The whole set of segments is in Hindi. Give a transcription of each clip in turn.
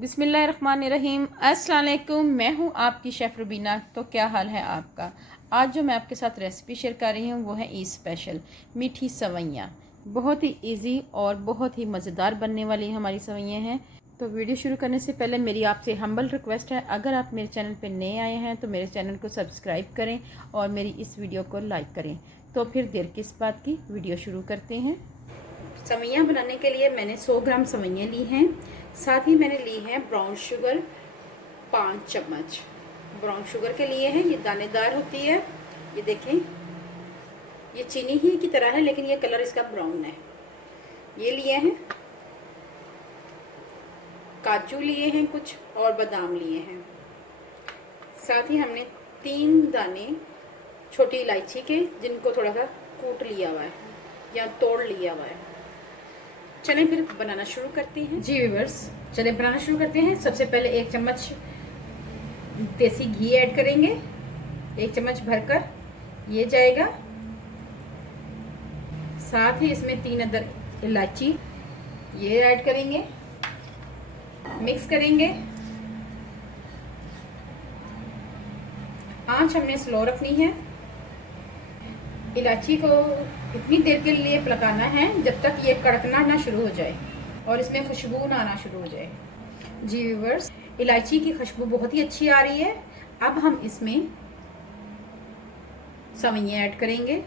बिस्मिल्लाहिर्रहमानिर्रहीम। अस्सलाम वालेकुम। मैं हूँ आपकी शेफ़ रुबीना। तो क्या हाल है आपका? आज जो मैं आपके साथ रेसिपी शेयर कर रही हूँ वो है ईद स्पेशल मीठी सवैयाँ। बहुत ही इजी और बहुत ही मज़ेदार बनने वाली हमारी सवैयाँ हैं। तो वीडियो शुरू करने से पहले मेरी आपसे हम्बल रिक्वेस्ट है, अगर आप मेरे चैनल पर नए आए हैं तो मेरे चैनल को सब्सक्राइब करें और मेरी इस वीडियो को लाइक करें। तो फिर देर किस बात की, वीडियो शुरू करते हैं। सवैयाँ बनाने के लिए मैंने 100 ग्राम सवैयाँ ली हैं। साथ ही मैंने ली है ब्राउन शुगर 5 चम्मच। ब्राउन शुगर के लिए हैं, ये दानेदार होती है। ये देखें, ये चीनी ही की तरह है लेकिन ये कलर इसका ब्राउन है। ये लिए हैं काजू, लिए हैं कुछ, और बादाम लिए हैं। साथ ही हमने 3 दाने छोटी इलायची के, जिनको थोड़ा सा कूट लिया हुआ है या तोड़ लिया हुआ है। चलें फिर बनाना शुरू करते हैं। जी व्यूअर्स, चलें बनाना शुरू करते हैं। सबसे पहले 1 चम्मच देसी घी ऐड करेंगे, 1 चम्मच भरकर ये जाएगा। साथ ही इसमें 3 अदर इलायची ये ऐड करेंगे, मिक्स करेंगे। आंच हमने स्लो रखनी है। इलायची को इतनी देर के लिए पकाना है जब तक ये कड़कना ना शुरू हो जाए और इसमें खुशबू ना आना शुरू हो जाए। जी व्यूअर्स, इलायची की खुशबू बहुत ही अच्छी आ रही है। अब हम इसमें सवैयाँ ऐड करेंगे,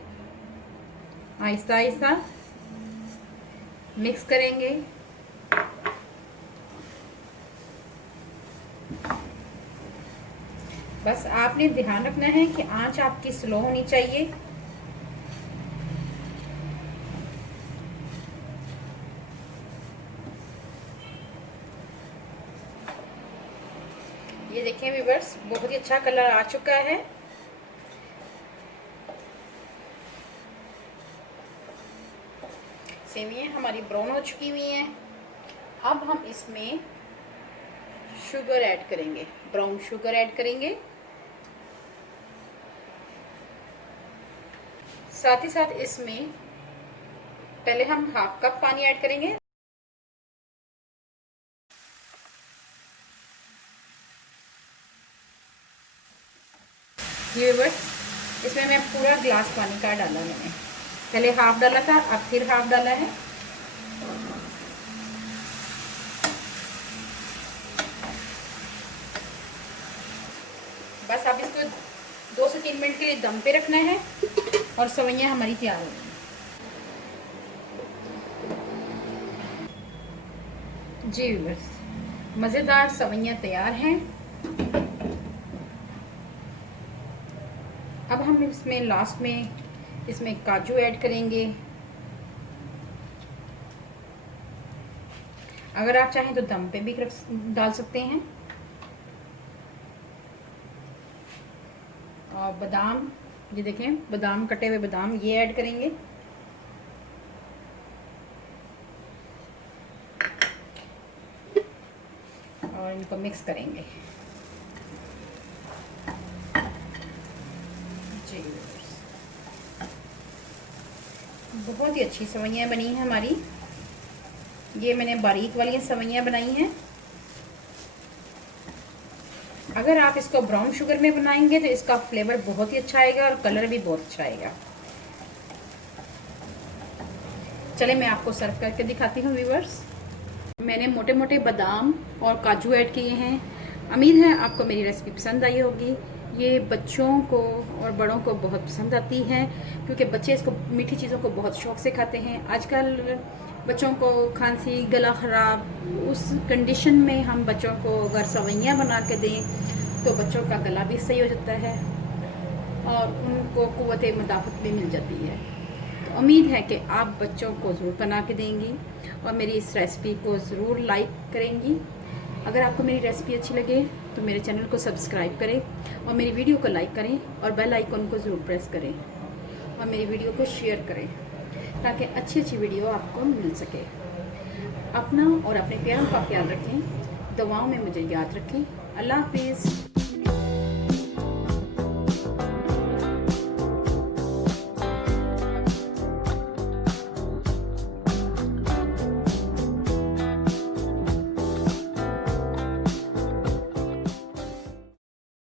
आहिस्ता आहिस्ता मिक्स करेंगे। बस आपने ध्यान रखना है कि आंच आपकी स्लो होनी चाहिए। ये देखें व्यूअर्स, बहुत ही अच्छा कलर आ चुका है। सेवियां हमारी ब्राउन हो चुकी हुई हैं। अब हम इसमें शुगर ऐड करेंगे, ब्राउन शुगर ऐड करेंगे। साथ ही साथ इसमें पहले हम 1/2 कप पानी ऐड करेंगे। ये व्यूअर्स, इसमें मैं पूरा ग्लास पानी का डाला। मैंने पहले 1/2 डाला था, अब फिर 1/2 डाला है। बस अब इसको 2 से 3 मिनट के लिए दम पे रखना है और सवैयाँ हमारी तैयार हो गई। जी व्यूअर्स, मज़ेदार सवैयाँ तैयार हैं। अब हम इसमें लास्ट में इसमें काजू ऐड करेंगे। अगर आप चाहें तो दम पे भी डाल सकते हैं। और बादाम, ये देखें, बादाम, कटे हुए बादाम ये ऐड करेंगे। और इनको मिक्स करेंगे। जी, बहुत ही अच्छी सवैयाँ बनी हैं हमारी। ये मैंने बारीक वाली सवैयाँ बनाई हैं। अगर आप इसको ब्राउन शुगर में बनाएंगे तो इसका फ्लेवर बहुत ही अच्छा आएगा और कलर भी बहुत अच्छा आएगा। चले मैं आपको सर्व करके दिखाती हूँ व्यूअर्स। मैंने मोटे मोटे बादाम और काजू ऐड किए हैं। उम्मीद है आपको मेरी रेसिपी पसंद आई होगी। ये बच्चों को और बड़ों को बहुत पसंद आती है क्योंकि बच्चे इसको, मीठी चीज़ों को बहुत शौक से खाते हैं। आजकल बच्चों को खांसी, गला ख़राब, उस कंडीशन में हम बच्चों को अगर सवैयाँ बना के दें तो बच्चों का गला भी सही हो जाता है और उनको क़ुव्वत मुदाफ़त भी मिल जाती है। तो उम्मीद है कि आप बच्चों को ज़रूर बना के देंगी और मेरी इस रेसिपी को ज़रूर लाइक करेंगी। अगर आपको मेरी रेसिपी अच्छी लगे तो मेरे चैनल को सब्सक्राइब करें और मेरी वीडियो को लाइक करें और बेल आइकन को ज़रूर प्रेस करें और मेरी वीडियो को शेयर करें ताकि अच्छी अच्छी वीडियो आपको मिल सके। अपना और अपने प्यारों का ख्याल रखें। दुआओं में मुझे याद रखें। अल्लाह हाफिज़।